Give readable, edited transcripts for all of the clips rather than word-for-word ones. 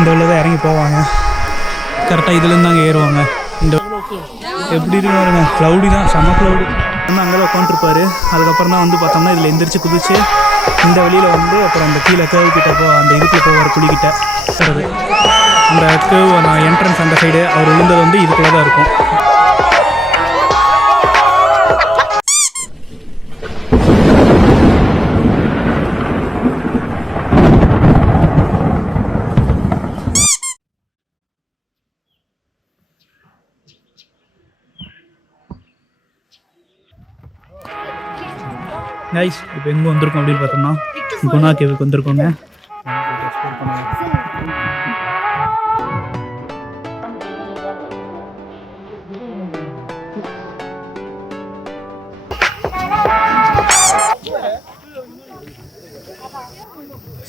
இந்த உள்ளதான் இறங்கி போவாங்க. கரெக்டாக இதுலேருந்து தாங்க ஏறுவாங்க. இந்த எப்படி இருக்குங்க, க்ளவுடி தான், செம்ம க்ளவுடி. வந்து அங்கே உட்காந்துருப்பாரு. அதுக்கப்புறம் தான் வந்து பார்த்தோம்னா இதில் எந்திரிச்சு குதிச்சு இந்த வழியில் வந்து அப்புறம் அந்த கீழே கேவ் கிட்ட அந்த இதுக்குள்ளே போவார், குழிக்கிட்ட. சரி, அந்த கேவ் நான் என்ட்ரன்ஸ் அந்த சைடு அவர் விழுந்தது வந்து இதுக்குள்ளே தான் இருக்கும். கைஸ், இப்போ எங்கே வந்திருக்கோம் அப்படின்னு பார்த்தோம்னா குணா கேவுக்கு வந்திருக்கோங்க.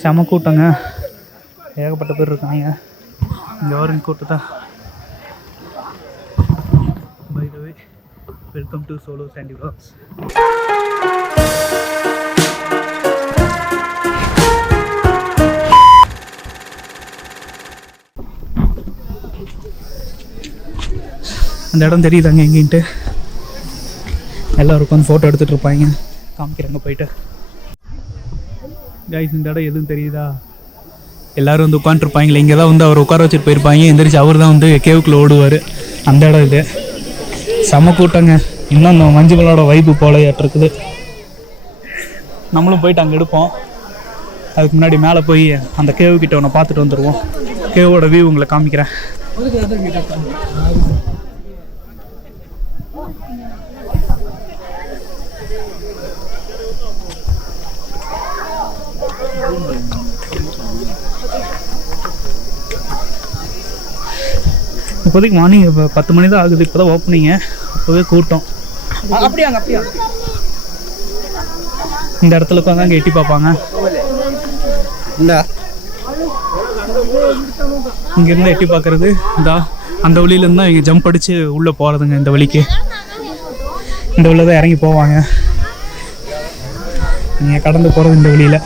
செம கூட்டங்க, ஏகப்பட்ட பேர் இருக்காங்க. இங்கே வரும் கூட்டத்தா. By the way, welcome to solo Sandy vlogs. அந்த இடம் தெரியுதாங்க எங்கேன்ட்டு. எல்லோரும் உட்காந்து ஃபோட்டோ எடுத்துகிட்டு இருப்பாங்க, காமிக்கிறாங்க போயிட்டு. கைஸ், இந்த இடம் எதுவும் தெரியுதா? எல்லோரும் வந்து உட்காந்துருப்பாங்களே, இங்கே தான் வந்து அவர் உட்கார வச்சுட்டு போயிருப்பாங்க. எந்திரிச்சு அவர் தான் வந்து கேவுக்குள்ளே ஓடுவார். அந்த இடம் இது. செம கூட்டங்க. இன்னும் அந்த மஞ்சுமலோட வைப்பு போலையாட்டு இருக்குது. நம்மளும் போயிட்டு அங்கே எடுப்போம். அதுக்கு முன்னாடி மேலே போய் அந்த கேவு கிட்ட ஒன்று பார்த்துட்டு வந்துடுவோம். கேவோட வியூ உங்களை காமிக்கிறேன். இப்போதைக்கு மார்னிங் இப்போ 10 மணி தான் ஆகுது. இப்போ தான் ஓப்பனிங்க. அப்போவே கூட்டம். இந்த இடத்துல உட்காந்து அங்கே எட்டி பார்ப்பாங்க. இங்கேருந்து எட்டி பார்க்குறது இந்த அந்த வழியிலேருந்து தான் இங்கே ஜம்ப் அடித்து உள்ளே போகிறதுங்க. இந்த வழிக்கு இந்த வழியில் தான் இறங்கி போவாங்க. நீங்கள் கடந்து போகிறது இந்த வழியில்.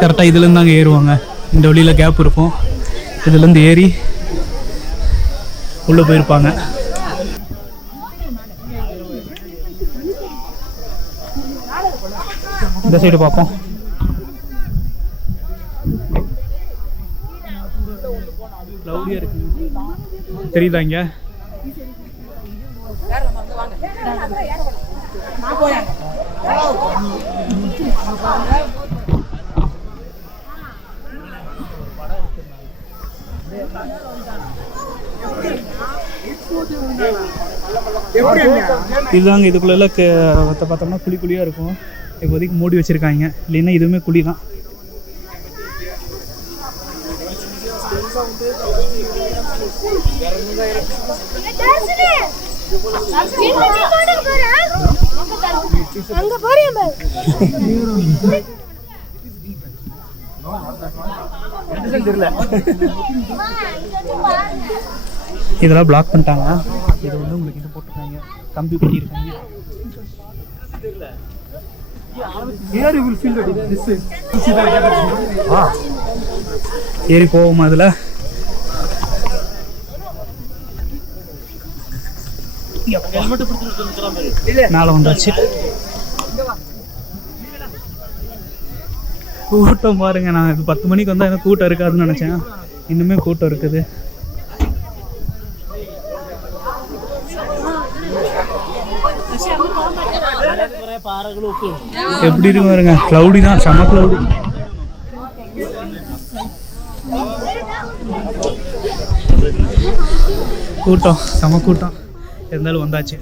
கரெக்டாக இதுலேருந்து தாங்க ஏறுவாங்க. இந்த வழியில் கேப் இருக்கும். இதுலேருந்து ஏறி உள்ளே போயிருப்பாங்க. இந்த சைடு பார்ப்போம். க்ளவுடியா இருக்கு, தெரியுதா? இங்க இதுதாங்க. இதுக்குள்ள பார்த்தோம்னா குழி குழியாக இருக்கும். இப்போதைக்கு மூடி வச்சுருக்காங்க, இல்லைன்னா இதுவுமே குழி தான். இதெல்லாம் பிளாக் பண்ணிட்டாங்க. இது வந்து உங்களுக்கு இது போட்டிருக்காங்க, கம்பி பண்ணியிருக்காங்க. ஏறி போவோமா அதில்? மேலே வந்தாச்சு. கூட்டம் பாருங்க. நான் இது 10 மணிக்கு வந்தால் எனக்கு கூட்டம் இருக்காதுன்னு நினச்சேன். இன்னுமே கூட்டம் இருக்குது. எப்படி இருக்கு பாருங்க, க்ளவுடி தான், செம க்ளவுடி. கூட்டம் செம கூட்டம். இருந்தாலும் வந்தாச்சு.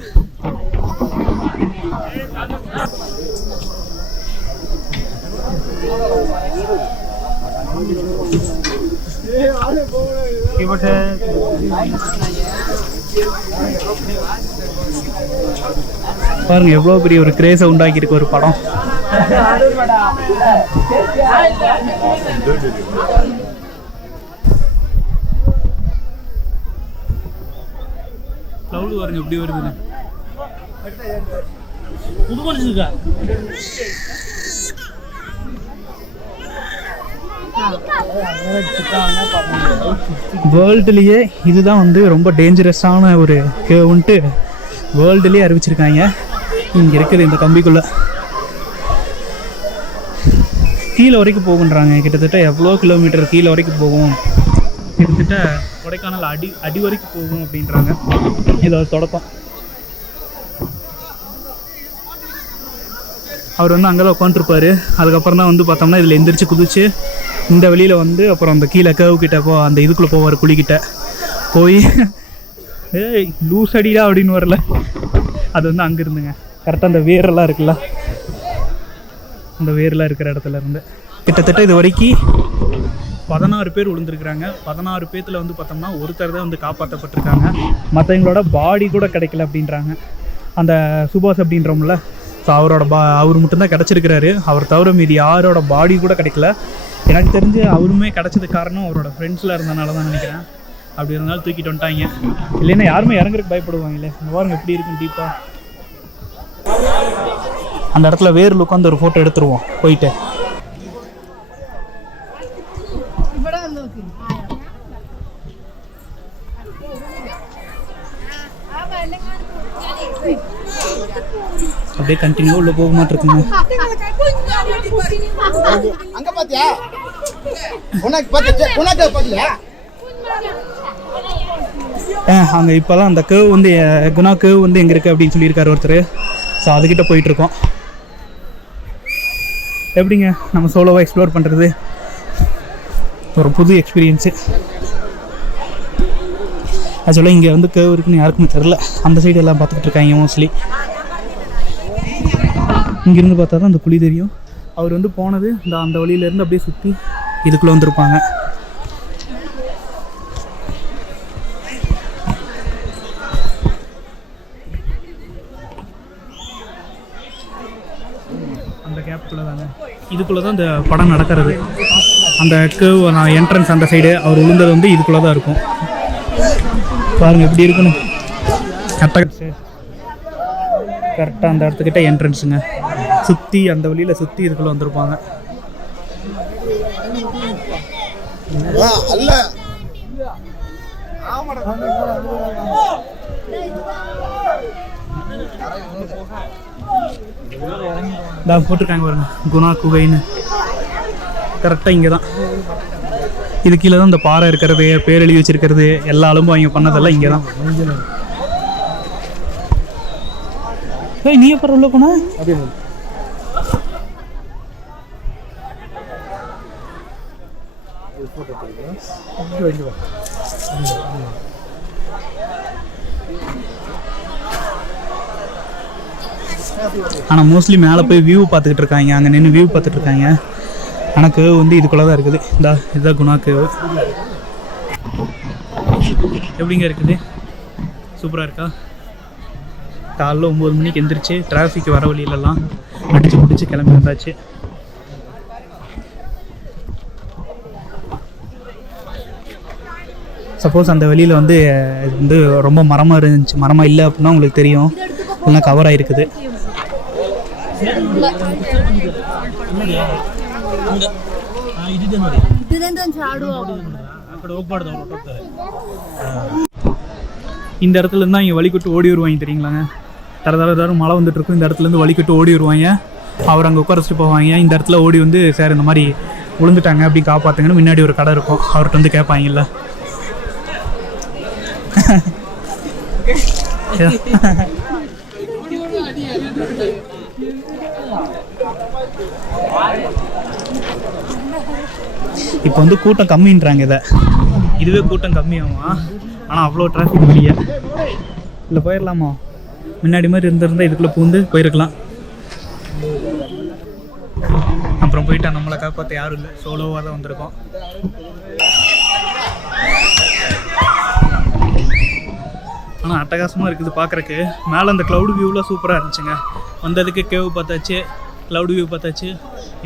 பாருங்க எவ்வளவு பெரிய ஒரு கிரேஸை உண்டாக்கி இருக்கு ஒரு படம். கிளவுட் பாருங்க எப்படி வருதுன்னு. வேர்ல்டுலேயே இதுதான் வந்து ரொம்ப டேஞ்சரஸான ஒரு கேவுன்ட்டு வேர்ல்டுலேயே அறிவிச்சிருக்காங்க. இங்கே இருக்குது இந்த கம்பிக்குள்ளே கீழே வரைக்கும் போகுன்றாங்க. கிட்டத்தட்ட எவ்வளோ கிலோமீட்டர் கீழே வரைக்கும் போகும், கிட்டத்தட்ட கொடைக்கானல் அடி வரைக்கும் போகும் அப்படின்றாங்க. இதை தொடக்கம் அவர் வந்து அங்கே தான் உட்காந்துருப்பார். அதுக்கப்புறம் தான் வந்து பார்த்தோம்னா இதில் எந்திரிச்சு குதிச்சு இந்த வெளியில் வந்து அப்புறம் அந்த கீழே கேவுக்கிட்ட அந்த இதுக்குள்ளே போவார், குழிக்கிட்ட போய் ஏய் லூஸ் அடிடா அப்படின்னு வரல. அது வந்து அங்கே இருந்துங்க கரெக்டாக அந்த வேரெல்லாம் இருக்குல்ல, அந்த வேரெலாம் இருக்கிற இடத்துல இருந்து கிட்டத்தட்ட இது வரைக்கும் 16 பேர் விழுந்துருக்குறாங்க. 16 பேர்த்தில் வந்து பார்த்தோம்னா ஒருத்தர் தான் வந்து காப்பாற்றப்பட்டிருக்காங்க. மற்றவங்களோட பாடி கூட கிடைக்கல அப்படின்றாங்க. அந்த சுபாஷ் அப்படின்றவங்கள ஸோ அவர் மட்டும்தான் கிடச்சிருக்கிறாரு. அவர் தவிர மீதி யாரோட பாடி கூட கிடைக்கல. எனக்கு தெரிஞ்சு அவருமே கிடச்சது காரணம் அவரோட ஃப்ரெண்ட்ஸில் இருந்தனால தான் நினைக்கிறேன். அப்படி இருந்தாலும் தூக்கிட்டு வந்துட்டாங்க. இல்லைன்னா யாருமே இறங்குறதுக்கு பயப்படுவாங்களே. பாருங்க எப்படி இருக்கும் டீப்பாக. அந்த இடத்துல வேரில் உட்காந்து ஒரு ஃபோட்டோ எடுத்துருவோம் போயிட்டு. அப்படியே கண்டினியூ உள்ள போக மாட்டிருக்குங்க. அங்கே இப்போதான் அந்த கேவ் வந்து குணா கேவ் வந்து எங்கே இருக்குது அப்படின்னு சொல்லியிருக்காரு ஒருத்தர். ஸோ அதுக்கிட்ட போயிட்டுருக்கோம். எப்படிங்க நம்ம சோலோவாக எக்ஸ்ப்ளோர் பண்ணுறது ஒரு புது எக்ஸ்பீரியன்ஸு. ஆக்சுவலாக இங்கே வந்து கேவ் இருக்குன்னு யாருக்குமே தெரில. அந்த சைடு எல்லாம் பார்த்துக்கிட்டு இருக்காங்க மோஸ்ட்லி. இங்கேருந்து பார்த்தா தான் அந்த குழி தெரியும். அவர் வந்து போனது அந்த வழியிலேருந்து அப்படியே சுற்றி இதுக்குள்ளே வந்திருப்பாங்க. அந்த கேப்புக்குள்ளே தாங்க, இதுக்குள்ளே தான் இந்த படம் நடக்கிறது. அந்த கேவ் என்ட்ரன்ஸ் அந்த சைடு அவர் விழுந்தது வந்து இதுக்குள்ளே தான் இருக்கும். பாருங்கள் எப்படி இருக்குன்னு. கரெக்டாக அந்த இடத்துக்கிட்ட என்ட்ரன்ஸுங்க. சுற்றி அந்த வழியில் சுற்றி இதுக்குள்ளே வந்திருப்பாங்க. போட்டிருக்காங்க பாருங்க குணா குகைன்னு. கரெக்டாக இங்கே தான். இது கீழே தான் இந்த பாறை இருக்கிறது, பேர் எழுதி வச்சிருக்கிறது, எல்லா அலும்பும் அவங்க பண்ணதெல்லாம் இங்கே தான். நீ எப்போ உள்ள போன? ஆனால் மோஸ்ட்லி மேலே போய் வியூ பார்த்துக்கிட்டு இருக்காங்க. அங்கே நின்று வியூ பார்த்துட்டு இருக்காங்க. ஆனால் கேவ் வந்து இதுக்குள்ளே தான் இருக்குது. இதுதான் குணா கேவ். எப்படிங்க இருக்குது? சூப்பராக இருக்கா? காலைல 9 மணிக்கு எந்திரிச்சு டிராஃபிக் வர வழியிலலாம் அடித்து பிடிச்சி கிளம்பி வந்தாச்சு. சப்போஸ் அந்த வெளியில் வந்து இது வந்து ரொம்ப மரமாக இருந்துச்சு, மரமாக இல்லை அப்படின்னா உங்களுக்கு தெரியும், இல்லைனா கவர் ஆகிருக்குது. இந்த இடத்துல இருந்தால் இங்கே வழிகட்டு ஓடி வருவாங்க தெரியுங்களாங்க. தரதாரும் மழை வந்துட்டு இருக்கும். இந்த இடத்துலேருந்து வழிகட்டு ஓடி வருவாங்க. அவர் அங்கே உட்கார வச்சுட்டு போவாங்க. இந்த இடத்துல ஓடி வந்து சார் இந்த மாதிரி விழுந்துட்டாங்க அப்படி காப்பாற்றுங்கன்னு முன்னாடி ஒரு கடை இருக்கும். அவர்கிட்ட வந்து கேட்பாங்கல்ல. இப்போ வந்து கூட்டம் கம்மின்றாங்க. இதுவே கூட்டம் கம்மியாகுமா? ஆனால் அவ்வளோ டிராஃபிக் வெளியே இல்லை. போயிடலாமா? முன்னாடி மாதிரி இருந்திருந்தால் இதுக்குள்ளே பூந்து போயிருக்கலாம். அப்புறம் போயிட்டா நம்மளை காப்பாற்ற யாரும் இல்லை. சோலோவாக தான் வந்திருக்கோம். ஆனால் அட்டகாசமாக இருக்குது பார்க்குறக்கு. மேலே அந்த க்ளவுட் வியூலாம் சூப்பராக இருந்துச்சுங்க. வந்ததுக்கு கேவ் பார்த்தாச்சு, க்ளவுட் வியூ பார்த்தாச்சு.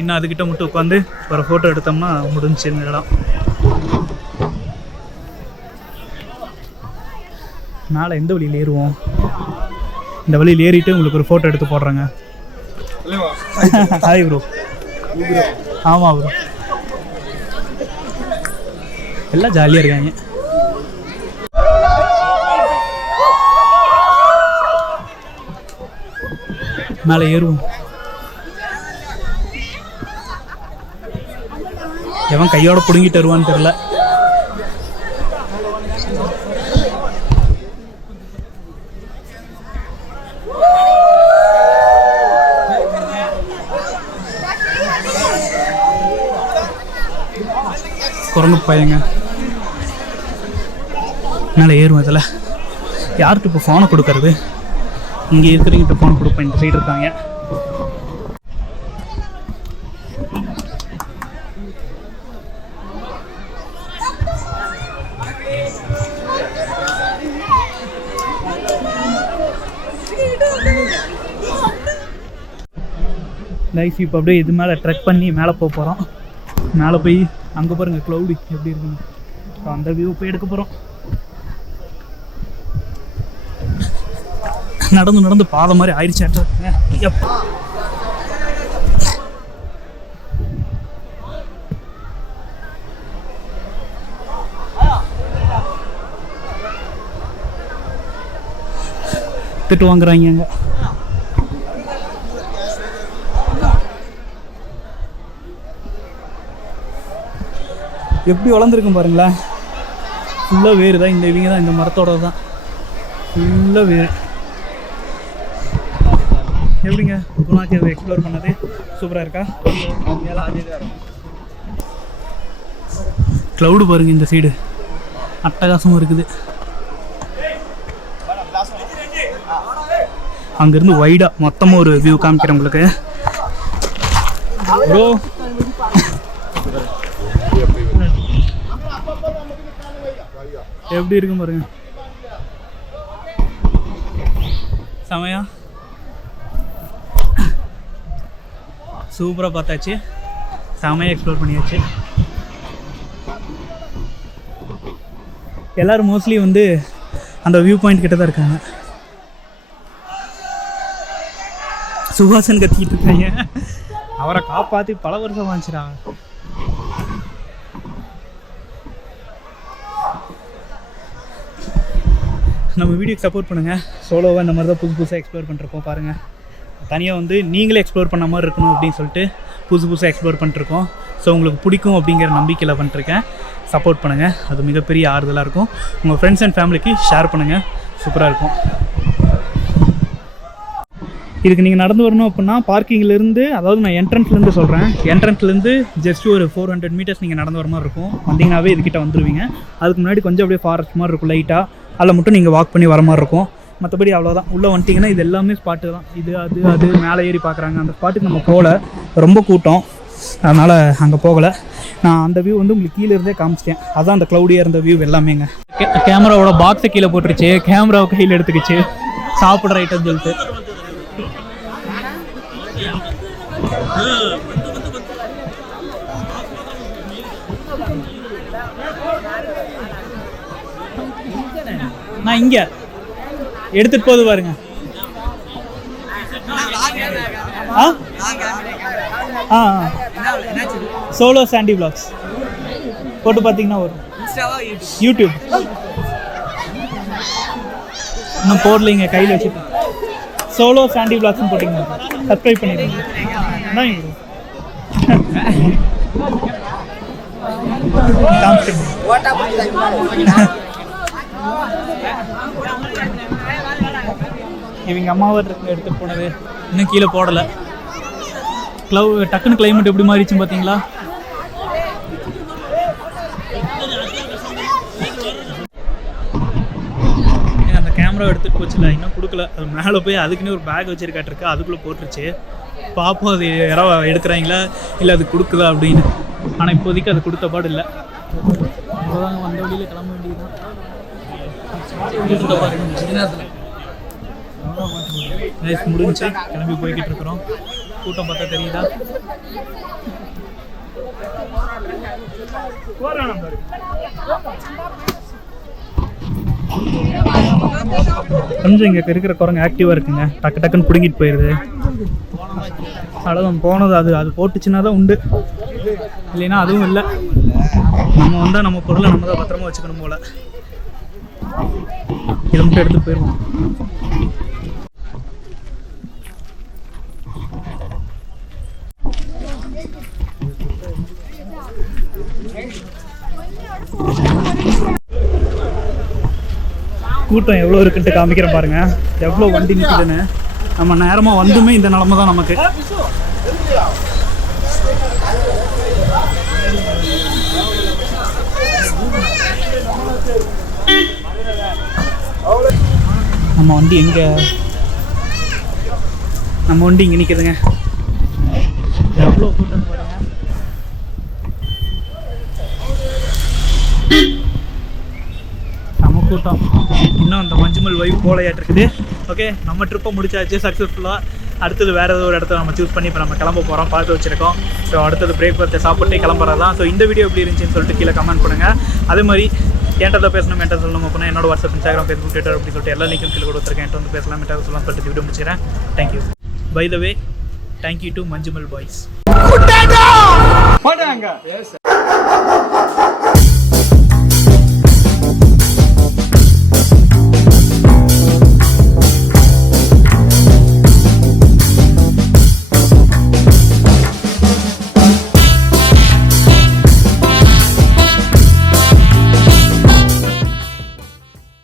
இன்னும் அதுக்கிட்ட மட்டும் உட்காந்து ஒரு ஃபோட்டோ எடுத்தோம்னா முடிஞ்சு இந்த இடம். மேலே எந்த வழியில் ஏறுவோம்? இந்த வழியில் ஏறிட்டு உங்களுக்கு ஒரு ஃபோட்டோ எடுத்து போடுறேங்க. Hi bro. ஆமாம் ப்ரோ. எல்லாம் ஜாலியாக இருக்காங்க. மேலே ஏறுவோம். எவன் கையோட பிடுங்கிட்டு வருவான்னு தெரியல. குரங்கு பையங்க மேலே ஏறும். அதில் யாருக்கு இப்போ ஃபோனை கொடுக்கறது? இங்கே இருக்கிறவங்கிட்ட ஃபோன் கொடுப்பேன். இந்த சைடு இருக்காங்க. லைஃப் இப்போ அப்படியே இது மேலே ட்ரெக் பண்ணி மேலே போக போகிறோம். மேலே போய் அங்கே பாருங்கள் க்ளவுடி எப்படி இருக்குங்க. ஸோ அந்த வியூ போய் எடுக்க போகிறோம். நடந்து நடந்து பாதை மாதிரி ஆயிடுச்சாட்டுங்க. திட்டு வாங்குறாங்க அங்கே. எப்படி வளர்ந்துருக்கும் பாருங்களேன். ஃபுல்லாக வேறு தான். இந்த இவங்க தான் இந்த மரத்தோட தான் ஃபுல்லாக வேறு. எப்படிங்க குணா கேவ் எக்ஸ்ப்ளோர் பண்ணது சூப்பராக இருக்கா? க்ளவுடு பாருங்கள் இந்த சைடு அட்டகாசமாக இருக்குது. அங்கேருந்து வைடாக மொத்தமாக ஒரு வியூ காமிக்கிறேன் உங்களுக்கு. ப்ரோ எப்படி இருக்கும் பாருங்க. செமையா சூப்பராக பார்த்தாச்சு. செமையாக எக்ஸ்ப்ளோர் பண்ணியாச்சு. எல்லோரும் மோஸ்ட்லி வந்து அந்த வியூ பாயிண்ட் கிட்ட தான் இருக்காங்க. சுபாஷன் கத்திக்கிட்டு இருக்காங்க. அவரை காப்பாற்றி பல வருஷம் வாங்கிச்சிடாங்க. நம்ம வீடியோக்கு சப்போர்ட் பண்ணுங்கள். சோலோவாக இந்த மாதிரி தான் புதுசு புதுசாக எக்ஸ்ப்ளோர் பண்ணுறப்போம் பாருங்கள். தனியாக வந்து நீங்களே எக்ஸ்ப்ளோர் பண்ண மாதிரி இருக்கணும் அப்படின்னு சொல்லிட்டு புதுசு புதுசாக எக்ஸ்ப்ளோர் பண்ணிருக்கோம். ஸோ உங்களுக்கு பிடிக்கும் அப்படிங்கிற நம்பிக்கையில் பண்ணிருக்கேன். சப்போர்ட் பண்ணுங்கள். அது மிகப்பெரிய ஆறுதலாக இருக்கும். உங்கள் ஃப்ரெண்ட்ஸ் அண்ட் ஃபேமிலிக்கு ஷேர் பண்ணுங்கள். சூப்பராக இருக்கும். இதுக்கு நீங்கள் நடந்து வரணும் அப்படின்னா பார்க்கிங்லேருந்து, அதாவது நான் என்ட்ரன்ஸ்லேருந்து சொல்கிறேன், என்ட்ரன்ஸ்லேருந்து ஜஸ்ட் ஒரு 400 மீட்டர்ஸ் நீங்கள் நடந்து வர மாதிரி இருக்கும். வந்தீங்கன்னாவே இதுக்கிட்ட வந்துடுவீங்க. அதுக்கு முன்னாடி கொஞ்சம் அப்படியே ஃபாரஸ்ட் மாதிரி இருக்கும் லைட்டாக. அதில் மட்டும் நீங்கள் வாக் பண்ணி வர மாதிரி இருக்கும். மற்றபடி அவ்வளோதான். உள்ளே வந்துட்டிங்கன்னா இது எல்லாமே ஸ்பாட்டு தான். இது அது மேலே ஏறி பார்க்குறாங்க. அந்த ஸ்பாட்டுக்கு நம்ம போகல, ரொம்ப கூட்டம், அதனால் அங்கே போகலை. நான் அந்த வியூ வந்து உங்களுக்கு கீழே இருந்தே காமிச்சிட்டேன். அதுதான் அந்த க்ளவுடியாக இருந்த வியூ எல்லாமேங்க. கேமராவோட பாக்ஸை கீழே போட்டுருச்சு. கேமராவை கையில் எடுத்துக்கிச்சு சாப்பிட்ற ஐட்டம் சொல்லிட்டு. நான் இங்கே எடுத்துகிட்டு போது பாருங்க. சோலோ சாண்டி வ்ளாக்ஸ் போட்டு பார்த்தீங்கன்னா வரும். யூடியூப் இன்னும் போடலைங்க, கையில் வச்சுருக்கேன். சோலோ சாண்டி வ்ளாக்ஸ்னு போட்டிங்கன்னா சப்ஸ்கிரைப் பண்ணிடுங்க. இவங்க அம்மாவை எடுத்துகிட்டு போனது இன்னும் கீழே போடலை. டக்குன்னு கிளைமேட் எப்படி மாறிச்சுன்னு பார்த்தீங்களா? அந்த கேமரா எடுத்துகிட்டு போச்சுல, இன்னும் கொடுக்கல. அது மேலே போய் அதுக்குன்னு ஒரு பேக் வச்சுருக்காட்டிருக்கு, அதுக்குள்ளே போட்டுருச்சு. பார்ப்போம் அது யாரோ எடுக்கிறாங்களா இல்லை அது கொடுக்குதா அப்படின்னு. ஆனால் இப்போதைக்கு அது கொடுத்த பாடு இல்லை. அவ்வளோதாங்க, வந்த வழியில் கிளம்ப வேண்டியதுதான். முடிஞ்சு கிளம்பி போய்கிட்டு இருக்கிறோம். கூட்டம் பார்த்தா தெரியுதா? கொஞ்சம் இங்கே இருக்கிற குரங்கு ஆக்டிவாக இருக்குங்க. டக்கு டக்குன்னு பிடுங்கிட்டு போயிடுது. அவ்வளோதான் போனது. அது போட்டுச்சுன்னா தான் உண்டு, இல்லைன்னா அதுவும் இல்லை. நம்ம வந்தால் நம்ம பொருளை நம்ம தான் பத்திரமா வச்சுக்கணும் போல். இதை மட்டும் எடுத்துகிட்டு போயிடுவோம். கூட்டம் எவ்வளோ இருக்குன்ட்டு காமிக்கிறேன் பாருங்க. எவ்வளோ வண்டி நிற்குதுன்னு. நம்ம நேரமாக வந்துமே இந்த நிலமை தான் நமக்கு. நம்ம வண்டி எங்கே? நம்ம வண்டி இங்கே நிற்குதுங்க. எவ்வளோ கூட்டம் பாருங்க. நம்ம கூட்டம் இன்னும் அந்த மஞ்சுமல் வைப் போலையாட்டு இருக்குது. ஓகே, நம்ம ட்ரிப்பை முடிச்சாச்சு சக்ஸஸ்ஃபுல்லாக. அடுத்தது வேறு ஏதோ ஒரு இடத்த நம்ம சூஸ் பண்ணி இப்போ நம்ம கிளம்ப போகிறோம், பார்த்து வச்சுருக்கோம். ஸோ அடுத்தது பிரேக்ஃபாஸ்ட்டை சாப்பிட்டு கிளம்புறது தான். ஸோ இந்த வீடியோ எப்படி இருந்துச்சுன்னு சொல்லிட்டு கீழே கமெண்ட் பண்ணுங்கள். அதே மாதிரி என்கிட்ட பேசணும், என்கிட்ட சொல்லணும் அப்படின்னா என்னோட வாட்ஸ்அப், இன்ஸ்டாகிராம், ஃபேஸ்புக், ட்விட்டர் அப்படி சொல்லிட்டு எல்லா லிங்க்கும் கீழே கொடுத்துருக்கேன். என்கிட்ட வந்து பேசலாம், என்கிட்ட சொல்லலாம் சொல்லிட்டு வீடியோ முடிச்சுக்கிறேன். Thank you. By the way, thank you to Manjummel boys.